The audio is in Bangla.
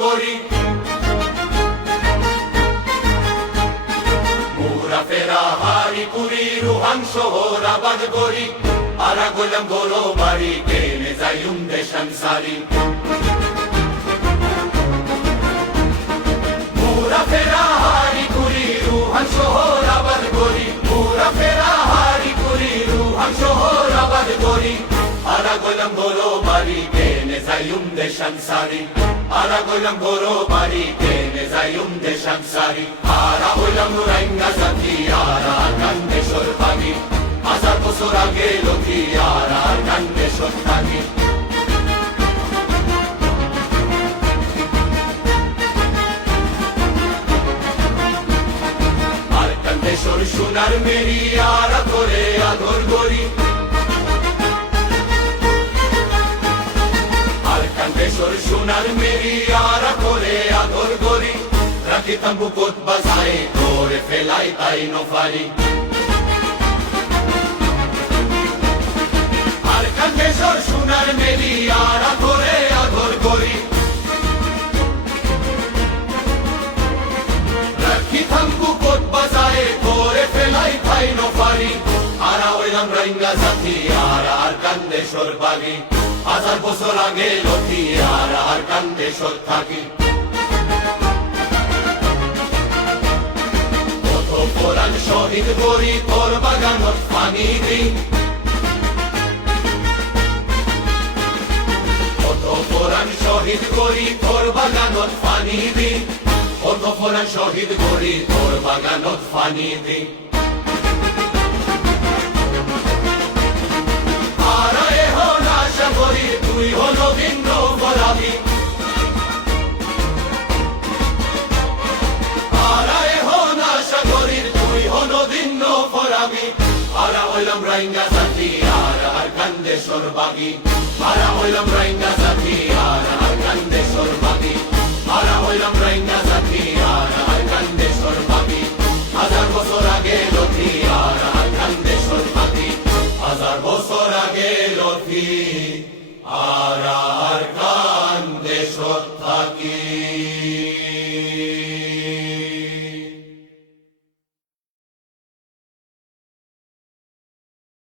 গড়ি মুরা ফেরা হারি পুরি রুহান শহর আবাদ গড়ি আরা গোলাম গরো বাড়ি কেনে যাইম দেশান সারি মুরা ফেরা হারি পুরি রুহান শহর আবাদ গড়ি মুরা ফেরা হারি পুরি রুহান শহর আবাদ গড়ি আরা গোলাম গরো বাড়ি কেনে যাইম দেশান সারি আরা গোলাম গরো বাড়ি কেনে যাইম দেশান সারি আরা হইলাম নুরাইঙ্গা জাতি আরা কান্দেশ্বর পাগি হাজার বছর আগে লক্ষ্মী আরা কান্দেশ্বর থাকি আর কান্দেশ্বর সোনার মেরি আরা করে আদর গড়ি কান্দেশ্বর সোনার মেরি আরা করে আদর গড়ি রাখি তাম্বু কোত বাজায় করে ফেলাই তাই নফারি আর কান্দেশ্বর সোনার মেরি আরা করে আদর গড়ি রাখি তাম্বু কোত বাজায় করে ফেলাই তাই নফারি আরা হইলাম রাইঙ্গা জাতি আরা আর কান্দেশ্বর বাগি হাজার বছর আগে লক্ষ্মী আর কান্দেশ্বর থাকি কত পুরাণ শহীদ গড়ি তোর বাগানত পানি দি কত পুরাণ শহীদ গড়ি তোর বাগানত পানি দি কত পুরাণ শহীদ গড়ি তোর বাগানত পানি দি তুই হলো ভিন্ন বলাবি আরায় হন আশা করির তুই হলো ভিন্ন ফরাবি আরা হইলাম রাইঙ্গা জাতি আর কান্দেশ্বর বাগি আরা হইলাম রাইঙ্গা জাতি আর কান্দেশ্বর বাগি আরা হইলাম রাইঙ্গা জাতি আর কান্দেশ্বর বাগি হাজার বছর আগে লক্ষ্মী আর কান্দেশ্বর বাগি হাজার বছর আগে লক্ষ্মী আর কান্দেশ্বর থাকি।